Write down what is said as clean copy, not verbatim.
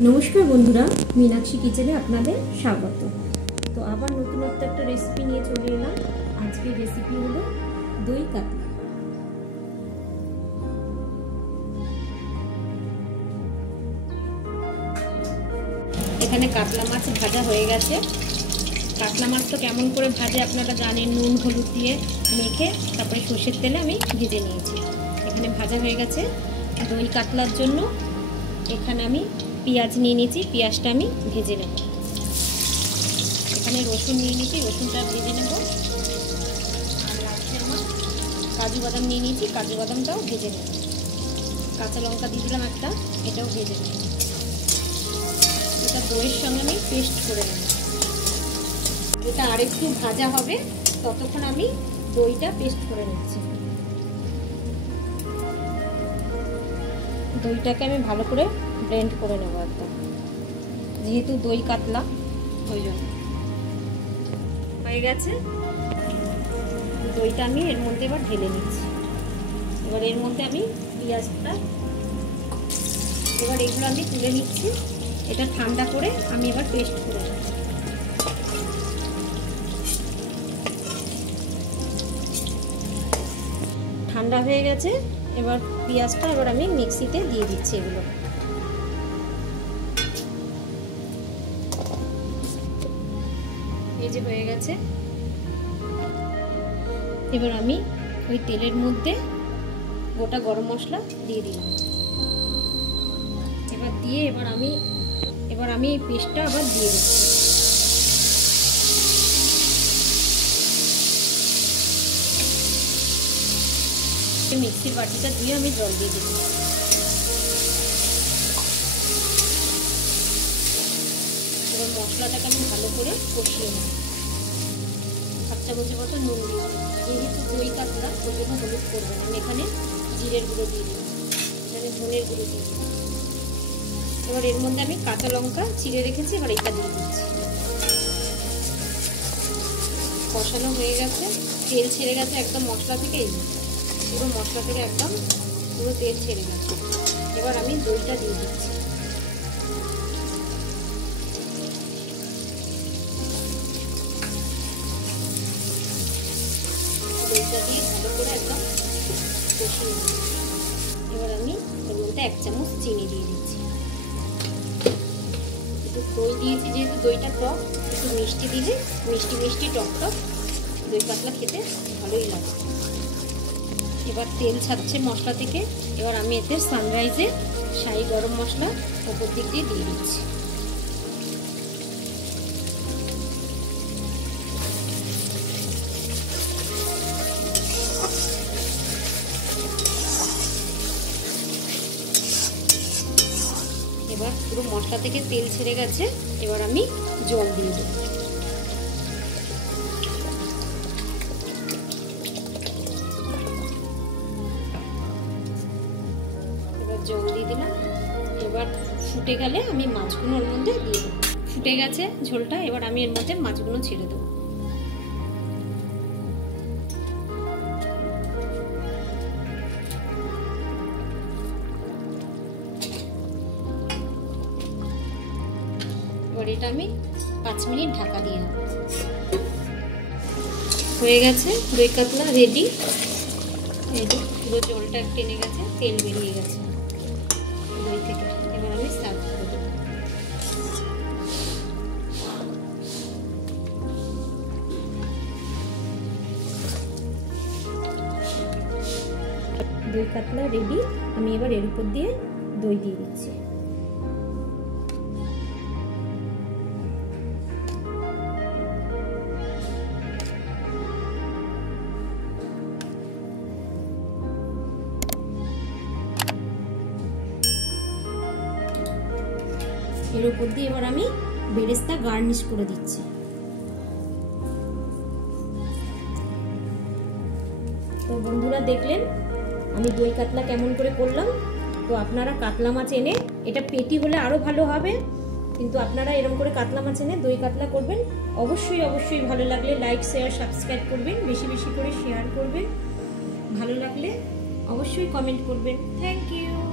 नमस्कार बंधुरा मीनाक्षी किचेने आपनादेर स्वागत। तो आबार नतूनत्व एक रेसिपि निये चले एलाम। आजकेर रेसिपि हलो दई कातला। एखाने कातला माछ भाजा हये गेछे। कातला माछ तो केमन करे भाजे आपनारा जानेन, नुन हलुद दिये मेखे तारपरे सर्षेर तेले आमि भेजे नियेछि। एखाने भाजा हये गेछे। दई कातलार जोन्नो एखाने आमि पेঁয়াজ নিয়ে নিয়েছি, পেঁয়াজটা আমি ভেজে নেব। এখানে রসুন নিয়ে নিয়েছি, রসুনটা ভেজে নেব। আর লাগছে আমার কাজু বাদাম নিয়ে নিয়েছি, কাজু বাদামটাও ভেজে নেব। কাঁচা লঙ্কা দিয়ে দিলাম একটা, এটাও ভেজে নেব। এটা দইয়ের সঙ্গে আমি পেস্ট করে নেব। এটা আরেকটু ভাজা হবে, ততক্ষণ আমি দইটা পেস্ট করে নিচ্ছি। দইটাকে আমি ভালো করে ব্লেন্ড করে নেব একদম, যেহেতু দই কাতলা ওই জন্য। হয়ে গেছে, দইটা আমি এর মধ্যে এবার ঢেলে নিচ্ছি। এবার এর মধ্যে আমি পেঁয়াজটা, এবার এগুলো আমি তুলে নিচ্ছি। এটা ঠান্ডা করে আমি এবার পেস্ট করে নেব। ঠান্ডা হয়ে গেছে, এবার পেঁয়াজটা এবার আমি মিক্সিতে দিয়ে দিচ্ছি। এগুলো এই যে হয়ে গেছে। এবার আমি ওই তেলের মধ্যে গোটা গরম মশলা দিয়ে দিলাম। এবার দিয়ে এবার আমি এই পেস্টটা আবার দিয়ে দিচ্ছি। মিক্সির বাটিটা দিয়ে আমি জল দিয়ে দিলাম। এবার মশলাটাকে আমি ভালো করে কষিয়ে নেব। 1 চামচের মতো নুন দিয়ে দিলাম। যেহেতু দই কাতলা ওই জন্য হলুদ করবো না, আমি এখানে জিরের গুঁড়ো দিয়ে দিলাম, এখানে ধনের গুঁড়ো দিয়ে দিলাম। এবার এর মধ্যে আমি কাঁচা লঙ্কা চিড়ে রেখেছি, এবার এটা দিয়ে দিচ্ছি। কষানো হয়ে গেছে, তেল ছেড়ে গেছে একদম মশলা থেকে। এই পুরো মশলা থেকে একদম পুরো তেল ছেড়ে গেছে। এবার আমি দইটা দিয়ে দিচ্ছি। দইটা দিয়ে ভালো করে একদম কষিয়ে নিচ্ছি। এবার আমি এর মধ্যে 1 চামচ চিনি দিয়ে দিচ্ছি। একটু দই দিয়েছি, যেহেতু দইটা টক, একটু মিষ্টি দিলে মিষ্টি মিষ্টি টক টক দই পাতলা খেতে ভালোই লাগে। এবার তেল ছাড়ছে মশলা থেকে। এবার আমি এতে সানরাইজের শাহি গরম মশলা উপর দিক দিয়ে দিয়ে দিচ্ছি। এবার পুরো মশলা থেকে তেল ছেড়ে গেছে, এবার আমি জল দিয়ে দেব। জল দিয়ে দিলাম। এবার ফুটে গেলে আমি মাছগুলো ওর মধ্যে দিয়ে দেবো। ফুটে গেছে ঝোলটা, এবার আমি এর মধ্যে মাছগুলো ছেড়ে দেবো। এবার এটা আমি 5 মিনিট ঢাকা দিয়ে দেবো। হয়ে গেছে দই কাতলা রেডি। এই যে পুরো জলটা টেনে গেছে, তেল বেরিয়ে গেছে দই থেকে। এবার আমি সার্ভ করে দেব। দই কাতলা রেডি। আমি এবার এর উপর দিয়ে দই দিয়ে দিচ্ছি। এর উপর দিয়ে এবার আমি বেরেস্তা গার্নিশ করে দিচ্ছি। তো বন্ধুরা দেখলেন আমি দই কাতলা কেমন করে করলাম। তো আপনারা কাতলা মাছ এনে, এটা পেটি হলে আরো ভালো হবে, কিন্তু আপনারা এরকম করে কাতলা মাছ এনে দই কাতলা করবেন। অবশ্যই অবশ্যই ভালো লাগলে লাইক শেয়ার সাবস্ক্রাইব করবেন, বেশি বেশি করে শেয়ার করবেন। ভালো লাগলে অবশ্যই কমেন্ট করবেন। Thank you.